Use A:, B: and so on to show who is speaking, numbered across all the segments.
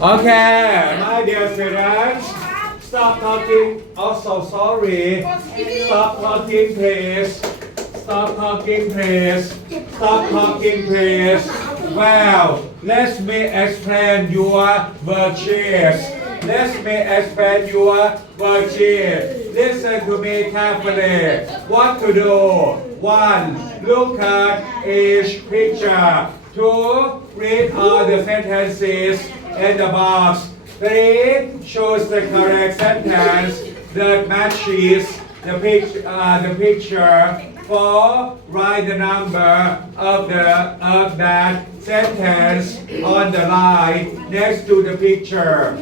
A: Okay, my dear students, stop talking. Also, sorry. Stop talking, please. Stop talking, please. Stop talking, please. Well, let me explain your virtues. Let me explain your virtues. Listen to me carefully. What to do? One, look at each picture. Two, read all the sentences in the box. Three, choose the correct sentence that matches the picture. Uh, the picture. Four, write the number of the of that sentence on the line next to the picture.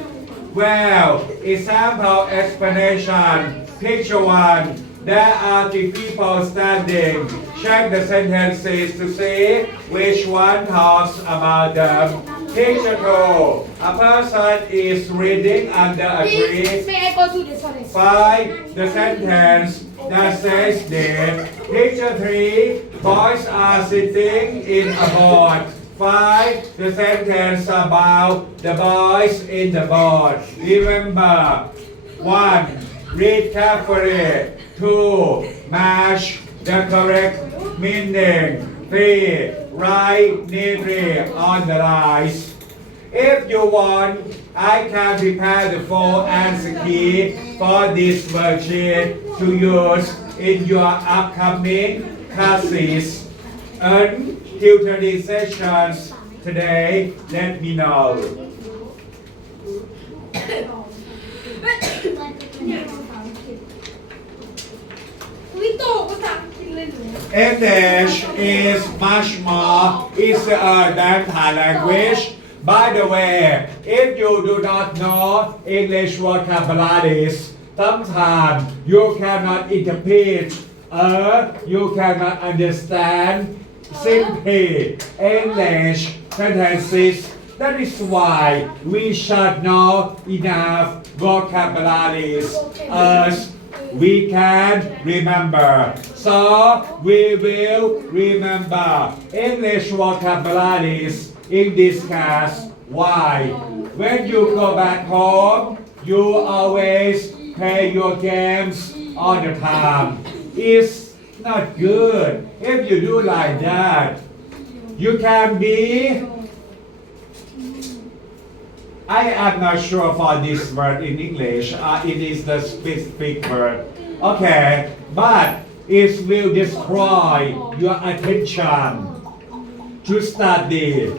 A: Well, example explanation. Picture one. There are three people standing. Check the sentences to see which one talks about them. Picture two. A person is reading under a tree.
B: May I go to?
A: Five, the sentence that says this. Picture three, boys are sitting in a boat. Five, the sentence about the boys in the boat. Remember, one, read carefully. Two, match the correct meaning. Three, right name on the rice. If you want, I can prepare the full answer key for this worksheet to use in your upcoming classes and tutoring sessions today. Let me know.
B: We
A: English is much more easier than language. By the way, if you do not know English vocabularies, sometimes you cannot interpret or you cannot understand simply English sentences. That is why we should know enough vocabularies as we can remember. So we will remember English vocabularies in this class. Why? When you go back home, you always play your games all the time. It's not good if you do like that. You can be I am not sure for this word in English. Uh, it is the specific word. Okay, but it will destroy your attention to study.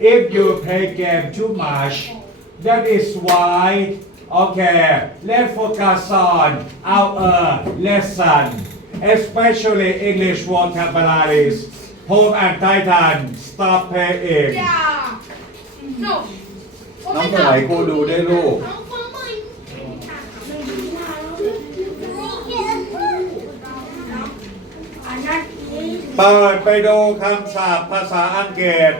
A: If you play game too much, that is why, okay, let's focus on our lesson, especially English vocabularies. Home and Titan, stop playing.
B: Yeah. No.
A: น้องตัวไหนกูดูได้ลูก เปิดไปดูคำศัพท์ภาษาอังกฤษ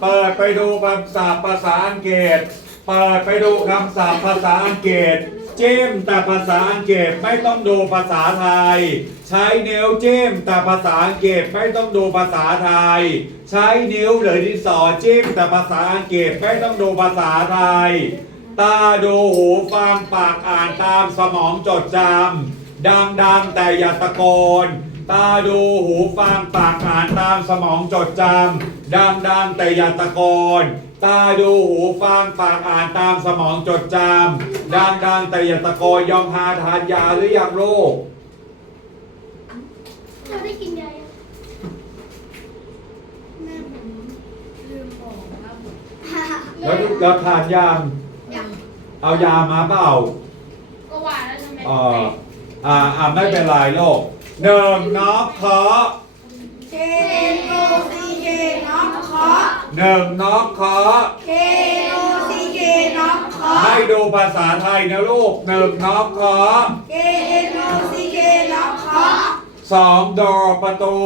A: เปิดไปดูคำศัพท์ภาษาอังกฤษ เปิดไปดูคำศัพท์ภาษาอังกฤษ จิ้มแต่ภาษาอังกฤษไม่ต้องดูภาษาไทย ใช้นิ้วจิ้มแต่ภาษาอังกฤษไม่ต้องดูภาษาไทย ใช้นิ้วหรือดินสอจิ้มแต่ภาษาอังกฤษไม่ต้องดูภาษาไทย ตาดูหูฟังปากอ่านตามสมองจดจำดังๆแต่อย่าตะโกนตาดูหูฟังปากอ่านตามสมองจดจำดังๆแต่อย่าตะโกน ตาดูหูฟังปากอ่านตามสมองจดจำดังๆแต่อย่าตะโกนยอมพาทานยาหรือยังลูก
B: เราได้กินยายังแม่ผมลืมบอกครับ
A: แล้วแล้วทานยัง
B: ยัง
A: เอายามาเปล่า
B: ก็ว่าแล้วทำไม
A: เอ่ออ่าอ่าไม่เป็นไรโลกหนึ่งน็อกเคาะ
C: K N O C K น็อกเคาะ
A: หนึ่งน็อกเคาะ
C: K O C K น็อกเคาะ
A: ให้ดูภาษาไทยนะลูกหนึ่งน็อกเคาะ
C: K N O C K น็อกเคาะ
A: สองดอประตู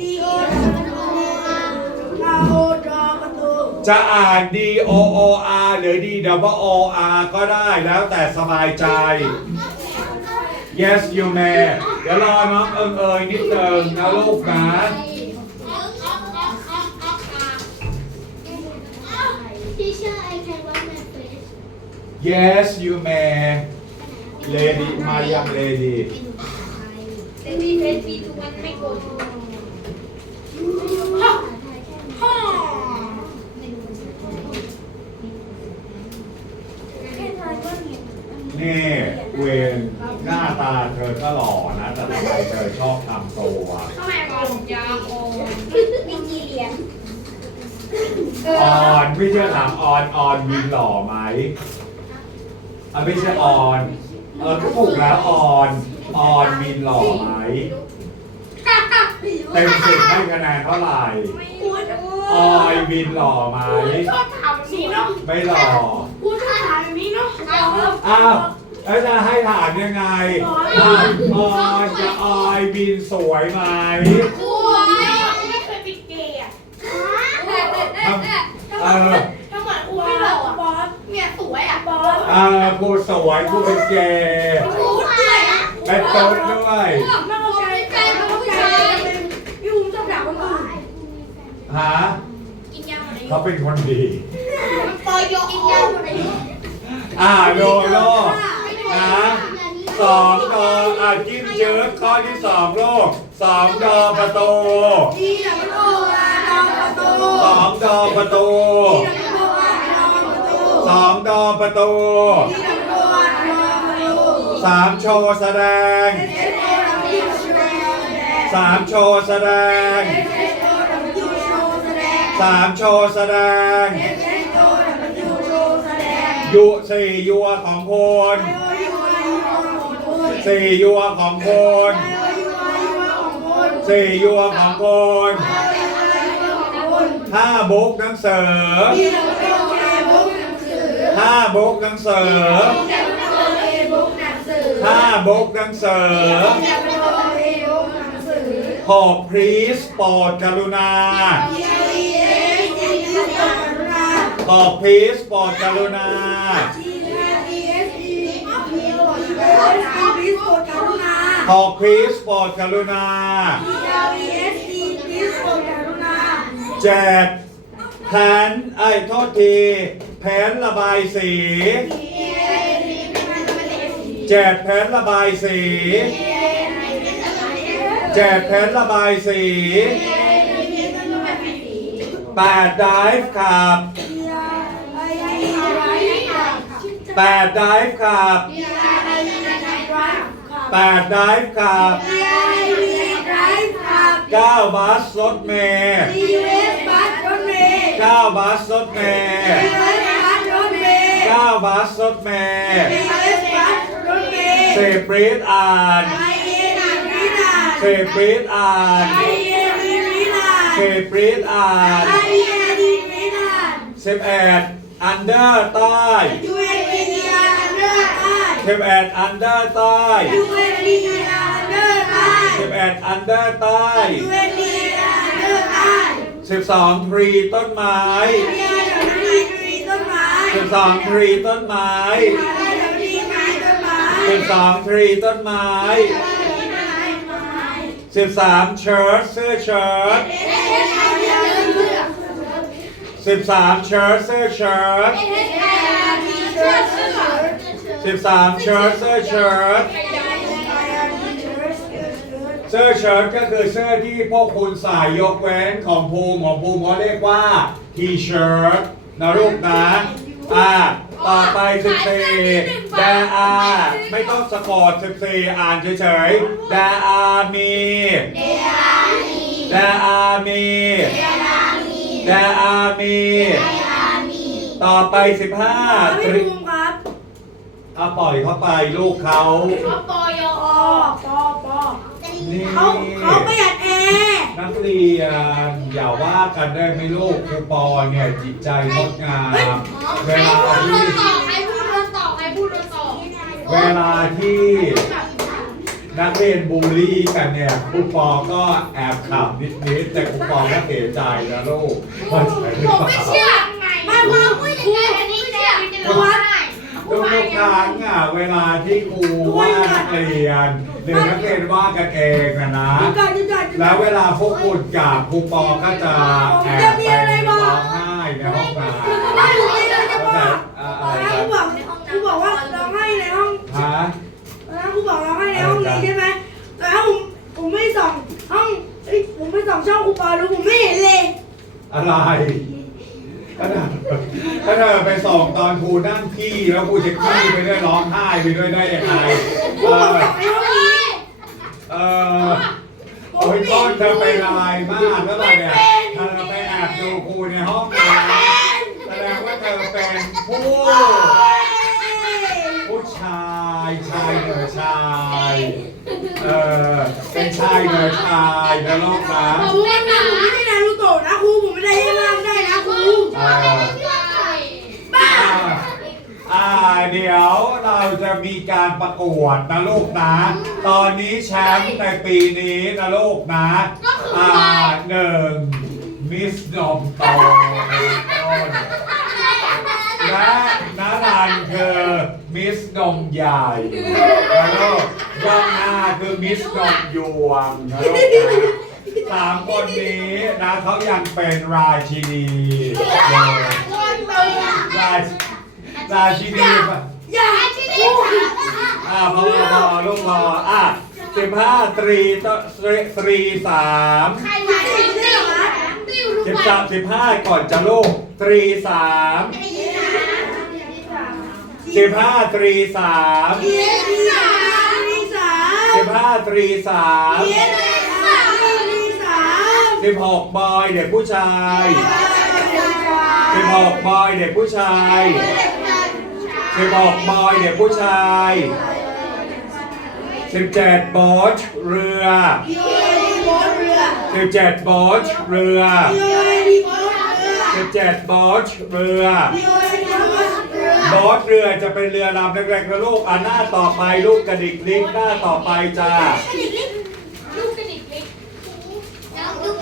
C: D O นาโอดอประตู
A: จะอ่าน D O O R หรือ D W O R ก็ได้แล้วแต่สบายใจ Yes you may เดี๋ยวรอน้องเอิงเอยนิดเดิงนะลูกนะ yes you may lady มายัง lady
B: แต่มีเฟซบีทุกวันไม่กดฮ่า
A: นี่เวนหน้าตาเธอก็หล่อนะ แต่ทำไมเธอชอบทำตัว
B: ทำไมผมยาวโอ
C: มีกี่เหรียญ
A: ออนพี่เชื่อถามออนออนวินหล่อไหม อะไม่ใช่ออนเออก็ถูกแล้วออนออนวินหล่อไหมเต็มสิบให้คะแนนเท่าไหร่
C: พูด
A: ออยวินหล่อไหม
B: ชอบถามแบบนี้เนาะ
A: ไม่หล่อ
B: พูดชอบถามแบบนี้เนาะ
A: อ้าวแล้วจะให้ถามยังไงอะออนจะออยวินสวยไหม
B: สวยไม่เคยเป็นเกย์อะ
A: เออ
B: ถ้าเหมือนกูไม่หล่อบอสเนี่ยสวย อะบอส
A: เออกูสวยกูเป็นเกย์
B: ผู้
A: เป็นตุ๊ดด้วย
B: ไม่เข้าใจแฟนเขาผู้ชาย
C: พี่อุ้มชอบด่าคนอื่น
A: ฮะ
B: กินยหมดอา
A: เขาเป็นคนดี
B: ปอยกินยาหมดอายุ
A: อ่าโลโลนะสองดออะจิ้มเชื้อข้อที่สองโลกสองดอประตู
C: ดีดับเบิลโออาดอประตู
A: สอง
C: ดอประตู
A: สองดอประตู
C: ดีดับเบิลโออาดอประตู
A: สามโชว์แสดง
C: เอสโอดับเบิลยูโชว์แสดง
A: สามโชว์แสดง
C: เอสโอดับเบิลยูโชว์แสดง
A: สามโชว์แสดง
C: เอสโอดับเบิลยูโชว์แสดง
A: ยุสี่ยัวของพล
C: ไอโอยูไอยูของคุณ
A: สี่ยัวของพล
C: ไอโอยูไอยูของคุณ
A: สี่ยัวของพล
C: ไอโอยูไอยูของคุณ
A: ห้าบุ๊กหนังสือ
C: ดีดับเบิลโอเอบุ๊กหนัง สือ
A: ห้าบุ๊กหนังสือ
C: ดีดับเบิลโอเอบุ๊กหนังสือ
A: ห้าบุ๊กหนังสือ
C: ดีดับเบิลโอเอบุ๊กหนังสือ
A: หกพรีสโปรดกรุณา
C: ดีดีเอสดีดีกรุณา
A: หกพรีสโปรดกรุณา
C: ดีดีเอสดีดีโปรดกรุณา
A: หกพรีสโปรดกรุณา
C: ดีเอสดีดีโปรดกรุณา
A: เจ็ดแผนไอ้ยโทษที แผนระบายสีเจ็ดแผนระบายสีเจ็ดแผนระบายสีแปดไดฟ์ขับแปดไดฟ์ขับแปดไดฟ์ขับเก้าบัสรถเมย์เก้าบัสรถเมย์ เก้าบัสรถเมย์เสพปรีดอ่านเสพปรีดอ่านเสพปรีดอ่านสิบเอ็ดอันเดอร์ใต้สิบเอ็ดอันเดอร์ใต้สิบเอ็ดอันเดอร์ใต้สิบสองทรีต้นไม้ สิบสองทรีต้นไม้สิบสองทรีต้นไม้สิบสามเชิ้ตเสื้อเชิ้ตสิบสามเชิ้ตเสื้อเชิ้ตสิบสามเชิ้ตเสื้อเชิ้ตเสื้อเชิ้ตก็คือเสื้อที่พวกคุณใส่ยกเว้นของภูมิของภูมิเขาเรียกว่าทีเชิ้ตนะลูกนะ อ่าต่อไปสิบสี่แดอาไม่ต้องสะกดสิบสี่อ่านเฉยๆแดอามีแดอามีแดอามีต่อไปสิบห้า
C: พี่ภูมิครับ
A: เอาปล่อยเข้าไปลูกเขา
B: เขาปอยอ
C: ปอปอปอ
A: นี่
C: เขาเขาปร
A: เรียนอย่าว่ากันได้ไหมลูกครูปอเนี่ยจิตใจงดงาม เว
B: ใคร
A: ลา
B: พูดโด
A: ที่
B: นต่อใครพูดโดนต่อใครพูดโดนต่อ
A: เวลาที่นักเรียนบูลลี่กันเนี่ยครูปอก็แอบขำนิดๆแต่ครูปอก็เสียใจนะลูกเข้าใจหรือ
B: ผม
A: เป
B: ไม่
A: ล่า
B: เชื่อไม่ว่าพูดอย่างนี้อันนี้เชื่อรู้ว่า
A: ทุกทุกครั้งอะเวลาที่ครูว่านักเรียน เด็กนักเรียนวาดกันเองนะนะ
C: แล้วเวลาพวกคุณกับครูปอก็จะแอบไปร้องไห้ในห้องน้ำ
A: คือเขาไม่ไยู่ในเลยนะพ่ออ่าอะไรครักูบบอกกูบอกว่าร้องไห้
C: ในห้อง
A: ฮะ
C: นะกูบอก
A: ร้องไห้ในห้องนี้ใช่
C: ไหมแล้วผมผมไม่ส่องห้
A: อง
C: เอ้ยผม
A: ไม่
C: ส่องช่องกูปอ
A: รู้
C: ผมไม่เห็
A: นเล
C: ย อะไร
A: ถ้าถ้าเธอไปส่องตอนครูนั่งขี้แล้วครูจะขี้ไปด้วยร้องไห้ไปด้วยได้ยังไงกูบอกอ ส่องห้อง เออโอ้ยต้นเธอไปละลายมากแล้วล่ะเนี่ยเธอไปแอบดูครูในห้องน้ำแสดงว่าเธอเป็นผู้ผู้ชายชายเหนือชายเออเป็นชายเหนือชายนะลูกนะ
C: ผมไม่ได้ผมไม่ได้นารูโตะนะครูผมไม่ได้ให้ร่างได้นะครู
A: เออ
C: บ้า
A: อ่าอ่า เดี๋ยวเราจะมีการประกวดนะลูกนะ ตอนนี้แชมป์ในปีนี้นะลูกนะอ่าหนึ่งมิสนมโตต้นและนารันคือมิสนมใหญ่นะลูกย่องหน้าคือมิสนมยวงนะลูกนะสามคนนี้นะเขายังเป็นราชินีอยู่ราช ราชินีปะ
C: อย่าครู
A: อ่าพอพอลูกพออะสิบห้าตรีตตรีตรีสาม
B: ใครมาติ้วติ้วติ้วทุก
A: สิบ
B: วั
A: สานมสิบห้าก่อนจะลูกตรีสามสิบห้าตรีสาม
C: เอสพีสามพีสาม
A: สิบห้าตรีสาม
C: เอสพีสาม
A: สิบหกบอยเด็กผู้ชายสิบหกบอยเด็กผู้ชาย สิบหกบอยเด็กผู้ชายสิบเจ็ดบอชเรือ
C: พีโอเอดีบอสเรือ
A: สิบเจ็ดบอชเรือ
C: พีโอเอดีบอสเรือ
A: สิบเจ็ดบอชเรือ
C: พีโอเอดีบอสเรือบ
A: อสเรือจะเป็นเรือลำเล็กๆนะลูกอะหน้าต่อไปลูกกระดิกลิ้นหน้าต่อไปจ้า
B: ลูกกระดิกเล็ก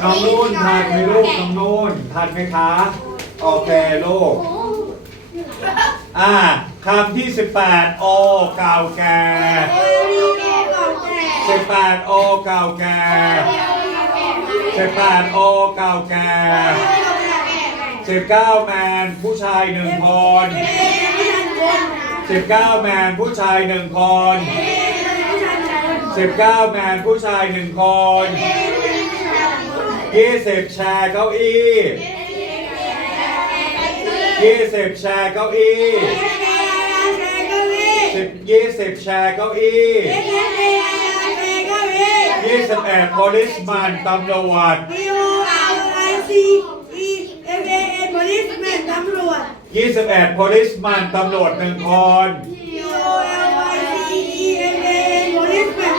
A: น้องนุ่นทันไหมลูกน้องนุ่นทันไหมคะโอเคลูกอ่า คำที่ 18 โอเก่าแก่
C: เอดีบอสเก่าแก่
A: 18 โอเก่าแก่ 18 โอเก่าแก่ 19 แมนผู้ชายหนึ่งคน
C: เอไม่ทันคน
A: 19 แมนผู้ชายหนึ่งคน
C: เอไม่ทันคน
A: 19แมนผู้ชายหนึ่งคน
C: เอไม่ทันคน
A: 20แชร์เก้าอี้20แชร์เก้าอี้
C: เอเอเอเก้าอี้
A: 10 20แชร์เก้าอี้
C: เอเอเอเอเก้าอี้
A: 21 policeman ตำรวจ
C: P O L I C E M A N policeman ตำรวจ
A: 21 policeman ตำรวจหนึ่งคน
C: P O L I C E M A N policeman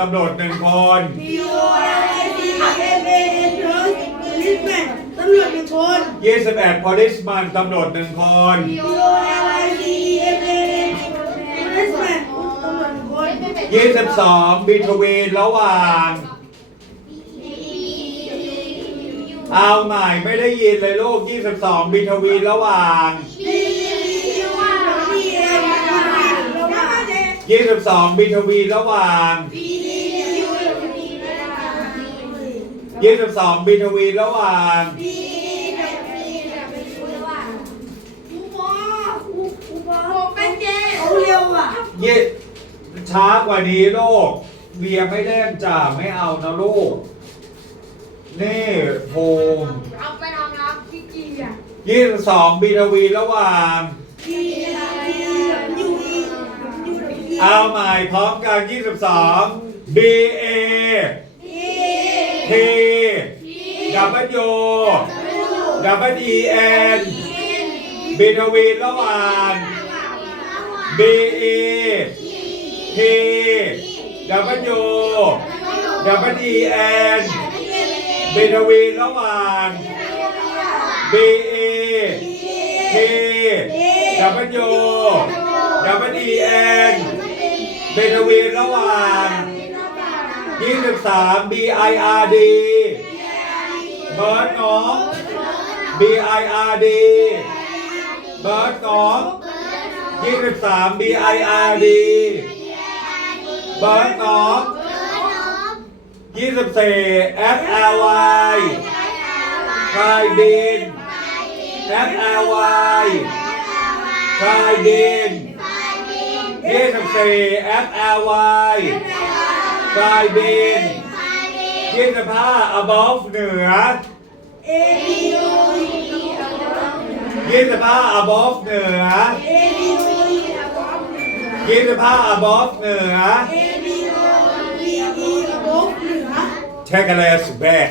C: ตำรวจหนึ่งคน
A: 21 policeman ตำรวจหนึ่งคน
C: P O L I C E M A N policeman ตำรวจหนึ่งคน
A: 21 policeman ตำรวจหนึ่งคน
C: P O L I C E M A N ตำรวจหนึ่งคน
A: 22 between ระหว่าง เอาใหม่ไม่ได้ยินเลยลูก22 between ระหว่าง
C: P U T M ระหว่าง
A: 22 between ระหว่าง
C: P U T
A: 22 between ระหว่าง
C: P W P ระหว่างครูบอครูครูบอ
B: ผมเป็นเกย์
C: เขาเร็วอะ
A: ยี่ช้ากว่านี้ลูกเบียร์ไม่เล่นจ้าไม่เอานะลูก นี่ภูมิ
B: เอาไปทำน้ำที่กีอะ
A: ยี่สิบสองบีทวีระหว่าง
C: P P U E U E
A: เอาใหม่พร้อมกันยี่สิบสอง ดับเบิลยูดับเบิลดีเอ็น
C: บ
A: ีทวีนระหว่างบีอีทดับเบิลยูดับ
D: เบิลด
A: ีเอ็นบีทวีนระหว่างบีอีทดับเบิลยูดับเบิลดีเอ็นบีทวีนระหว่าง 23 B I R D เบิร์ดน้อง B I R D เบิร์ดน้อง23 B I R D เบิร์ดน้อง24 F L Y ไทยบิน F L Y ไทยบิน24 F L Y ไทยบิน25 above เหนือ
C: A B O E
A: ยี่สิบห้า above เหนือ
C: A B O E above เหนือ
A: ยี่สิบห้า above เหนือ
C: A B O E above เหนือ
A: check a less back